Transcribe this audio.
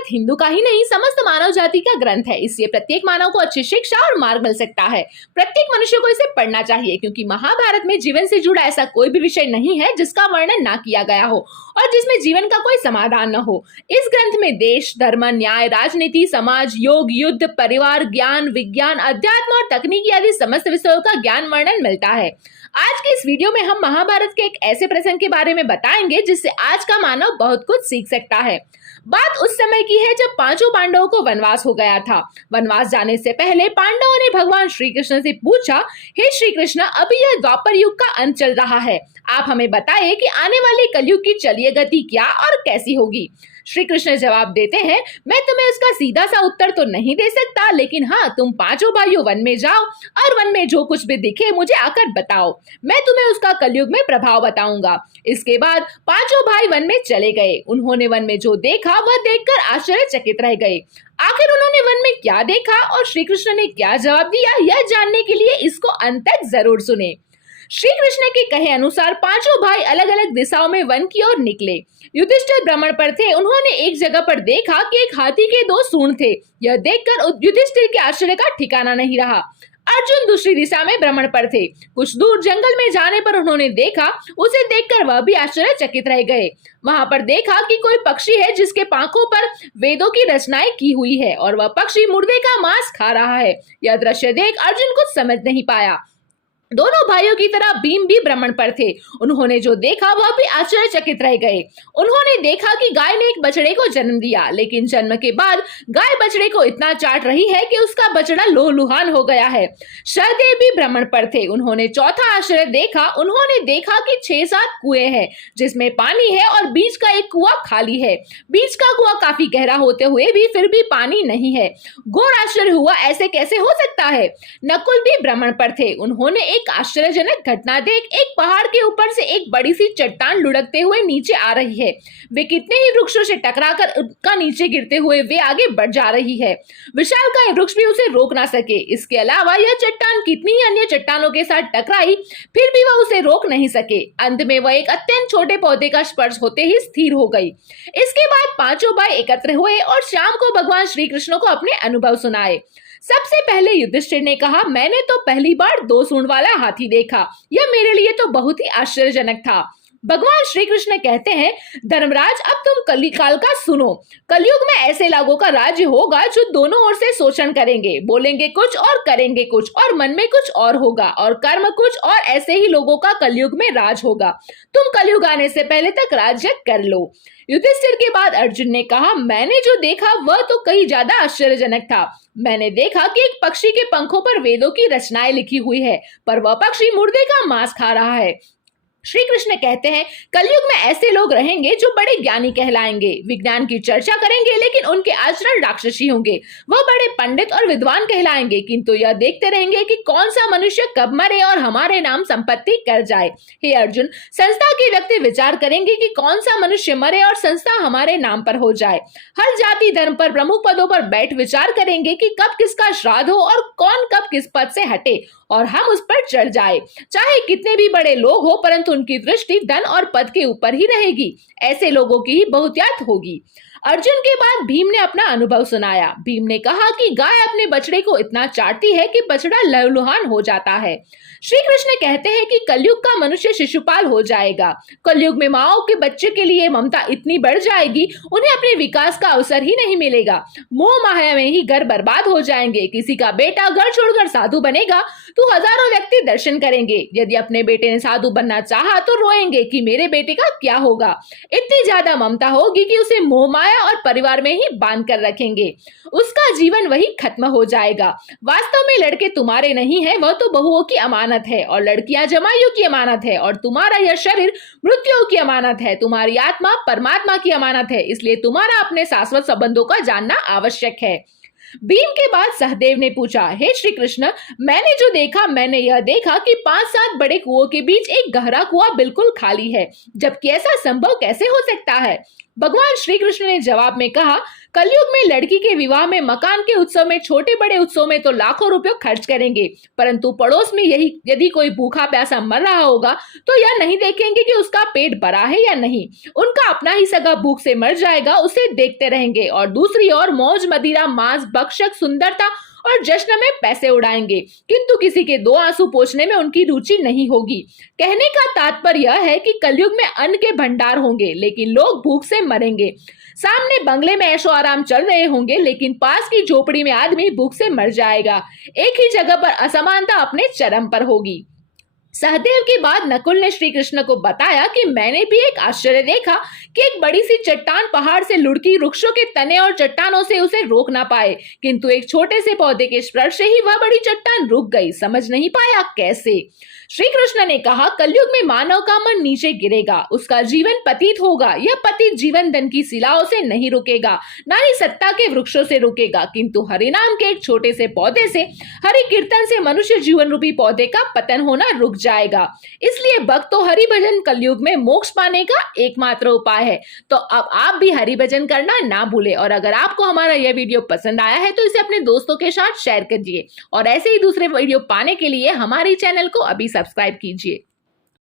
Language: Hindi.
महाभारत हिंदू का ही नहीं समस्त मानव जाति का ग्रंथ है, इसलिए प्रत्येक मानव को अच्छी शिक्षा और मार्ग मिल सकता है। प्रत्येक मनुष्य को इसे पढ़ना चाहिए, क्योंकि महाभारत में जीवन से जुड़ा ऐसा कोई भी विषय नहीं है जिसका वर्णन ना किया गया हो और जिसमें जीवन का कोई समाधान न हो। इस ग्रंथ में देश, धर्म, न्याय, राजनीति, समाज, योग, युद्ध, परिवार, ज्ञान, विज्ञान, अध्यात्म और तकनीकी आदि समस्त विषयों का ज्ञान वर्णन मिलता है। आज के इस वीडियो में हम महाभारत के एक ऐसे प्रसंग के बारे में बताएंगे जिससे आज का मानव बहुत कुछ सीख सकता है। बात उस समय की है जब पांचों पांडवों को वनवास हो गया था। वनवास जाने से पहले पांडवों ने भगवान श्री कृष्ण से पूछा, हे श्री कृष्ण, अभी यह द्वापर युग का अंत चल रहा है, आप हमें बताइए कि आने वाले कलयुग की चलिए गति क्या और कैसी होगी। श्री कृष्ण जवाब देते हैं, मैं तुम्हें उसका सीधा सा उत्तर तो नहीं दे सकता, लेकिन हाँ, तुम पांचों भाइयों वन में जाओ और वन में जो कुछ भी दिखे मुझे आकर बताओ, मैं तुम्हें उसका कलयुग में प्रभाव बताऊंगा। इसके बाद पांचों भाई वन में चले गए। उन्होंने वन में जो देखा वह देखकर आश्चर्यचकित रह गए। आखिर उन्होंने वन में क्या देखा और श्री कृष्ण ने क्या जवाब दिया, यह जानने के लिए इसको अंत तक जरूर सुने। श्री कृष्ण के कहे अनुसार पांचों भाई अलग अलग दिशाओं में वन की ओर निकले। युधिष्ठिर भ्रमण पर थे। उन्होंने एक जगह पर देखा कि एक हाथी के दो सूंड थे। यह देखकर युधिष्ठिर के आश्चर्य का ठिकाना नहीं रहा। अर्जुन दूसरी दिशा में भ्रमण पर थे। कुछ दूर जंगल में जाने पर उन्होंने देखा, उसे देखकर वह भी आश्चर्यचकित रह गए। वहां पर देखा कि कोई पक्षी है जिसके पांखों पर वेदों की रचनाएं की हुई है और वह पक्षी मुर्दे का मांस खा रहा है। यह दृश्य देख अर्जुन कुछ समझ नहीं पाया। दोनों भाइयों की तरह भीम भी भ्रमण पर थे। उन्होंने जो देखा वह भी आश्चर्यचकित रह गए। उन्होंने देखा कि गाय ने एक बछड़े को जन्म दिया, लेकिन जन्म के बाद गाय बछड़े को इतना चाट रही है कि उसका बछड़ा लोहलुहान हो गया है। सहदेव भी भ्रमण पर थे। उन्होंने चौथा आश्चर्य देखा। उन्होंने देखा कि 6-7 कुएं हैं जिसमें पानी है और बीच का एक कुआं खाली है। बीच का कुआं काफी गहरा होते हुए भी फिर भी पानी नहीं है। घोर आश्चर्य हुआ, ऐसे कैसे हो सकता है। नकुल भी भ्रमण पर थे। उन्होंने एक आश्चर्यजनक घटना देख एक पहाड़ के ऊपर से एक बड़ी सी चट्टान लुढ़कते हुए नीचे आ रही है। वे कितने ही वृक्षों से टकराकर उसका नीचे गिरते हुए वे आगे बढ़ जा रही है। विशालकाय वृक्ष भी उसे रोक ना सके। इसके अलावा यह चट्टान कितनी ही अन्य चट्टानों के साथ टकराई, फिर भी वह उसे रोक नहीं सके। अंत में वह एक अत्यंत छोटे पौधे का स्पर्श होते ही स्थिर हो गई। इसके बाद पांचों भाई एकत्र हुए और शाम को भगवान श्री कृष्ण को अपने अनुभव सुनाए। सबसे पहले युधिष्ठिर ने कहा, मैंने तो पहली बार 2 सूंड वाला हाथी देखा। यह मेरे लिए तो बहुत ही आश्चर्यजनक था। भगवान श्री कृष्ण कहते हैं, धर्मराज, अब तुम कलिकाल का सुनो। कलयुग में ऐसे लोगों का राज्य होगा जो दोनों ओर से शोषण करेंगे, बोलेंगे कुछ और करेंगे कुछ, और मन में कुछ और होगा और कर्म कुछ और। ऐसे ही लोगों का कलयुग में राज होगा। तुम कलयुग आने से पहले तक राज्य कर लो। युधिष्ठिर के बाद अर्जुन ने कहा, मैंने जो देखा वह तो कहीं ज्यादा आश्चर्यजनक था। मैंने देखा कि एक पक्षी के पंखों पर वेदों की रचनाएं लिखी हुई है, पर वह पक्षी मुर्दे का मांस खा रहा है। श्री कृष्ण कहते हैं, कलयुग में ऐसे लोग रहेंगे जो बड़े ज्ञानी कहलाएंगे, विज्ञान की चर्चा करेंगे, लेकिन उनके आचरण राक्षसी होंगे। वह बड़े पंडित और विद्वान कहलाएंगे, किंतु यह देखते रहेंगे कि कौन सा मनुष्य कब मरे और हमारे नाम संपत्ति कर जाए। हे अर्जुन, संस्था के व्यक्ति विचार करेंगे कि कौन सा मनुष्य मरे और संस्था हमारे नाम पर हो जाए। हर जाति धर्म पर प्रमुख पदों पर बैठ विचार करेंगे कि कब किसका श्राद्ध हो और कौन कब किस पद से हटे और हम उस पर चढ़ जाए। चाहे कितने भी बड़े लोग हो, परंतु उनकी दृष्टि धन और पद के ऊपर ही रहेगी। ऐसे लोगों की ही बहुतायत होगी। अर्जुन के बाद भीम ने अपना अनुभव सुनाया। भीम ने कहा कि गाय अपने बछड़े को इतना चाटती है कि बछड़ा लहूलुहान हो जाता है। श्री कृष्ण कहते हैं कि कलयुग का मनुष्य शिशुपाल हो जाएगा। कलयुग में माओ के बच्चे के लिए ममता इतनी बढ़ जाएगी, उन्हें अपने विकास का अवसर ही नहीं मिलेगा। मोह माया में ही घर बर्बाद हो जाएंगे। किसी का बेटा घर छोड़कर साधु बनेगा तो हजारों व्यक्ति दर्शन करेंगे। यदि अपने बेटे ने साधु बनना चाहा तो रोएंगे कि मेरे बेटे का क्या होगा। इतनी ज्यादा ममता होगी कि उसे मोह माया और परिवार में ही बांध कर रखेंगे। उसका जीवन वही खत्म हो जाएगा। वास्तव में लड़के तुम्हारे नहीं है, वह तो बहुओं की अमानत है, और लड़कियां जमाइयों की अमानत है, और तुम्हारा यह शरीर मृत्यु की अमानत है। तुम्हारी आत्मा परमात्मा की अमानत है, इसलिए तुम्हारा अपने शाश्वत संबंधों का जानना आवश्यक है। भीम के बाद सहदेव ने पूछा, हे श्री कृष्ण, मैंने जो देखा, मैंने यह देखा कि 5-7 बड़े कुओं के बीच एक गहरा कुआं बिल्कुल खाली है, जबकि ऐसा संभव कैसे हो सकता है। भगवान श्री कृष्ण ने जवाब में कहा, कलयुग में लड़की के विवाह में, मकान के उत्सव में, छोटे बड़े उत्सव में तो लाखों रुपए खर्च करेंगे, परंतु पड़ोस में यदि कोई भूखा प्यासा मर रहा होगा तो यह नहीं देखेंगे कि उसका पेट भरा है या नहीं। उनका अपना ही सगा भूख से मर जाएगा, उसे देखते रहेंगे और दूसरी ओर मौज मदिरा, मांस, भक्षक, सुंदरता और जश्न में पैसे उड़ाएंगे, किंतु किसी के दो आंसू पोंछने में उनकी रुचि नहीं होगी। कहने का तात्पर्य यह है कि कलयुग में अन्न के भंडार होंगे लेकिन लोग भूख से मरेंगे। सामने बंगले में ऐशो आराम चल रहे होंगे लेकिन पास की झोपड़ी में आदमी भूख से मर जाएगा। एक ही जगह पर असमानता अपने चरम पर होगी। सहदेव के बाद नकुल ने श्री कृष्ण को बताया कि मैंने भी एक आश्चर्य देखा कि एक बड़ी सी चट्टान पहाड़ से लुढ़की, वृक्षों के तने और चट्टानों से उसे रोक ना पाए, किंतु एक छोटे से पौधे के स्पर्श से ही वह बड़ी चट्टान रुक गई। समझ नहीं पाया कैसे। श्री कृष्ण ने कहा, कलयुग में मानव का मन नीचे गिरेगा, उसका जीवन पतित होगा। यह पतित जीवन धन की शिलाओं से नहीं रुकेगा, ना ही सत्ता के वृक्षों से रुकेगा, किंतु हरिनाम के एक छोटे से पौधे से, हरि कीर्तन से मनुष्य जीवन रूपी पौधे का पतन होना रुक जाएगा। इसलिए भक्तों, हरि भजन कलयुग में मोक्ष पाने का एकमात्र उपाय है। तो अब आप भी हरि भजन करना ना भूले। और अगर आपको हमारा यह वीडियो पसंद आया है तो इसे अपने दोस्तों के साथ शेयर कीजिए और ऐसे ही दूसरे वीडियो पाने के लिए हमारे चैनल को अभी सब्सक्राइब कीजिए।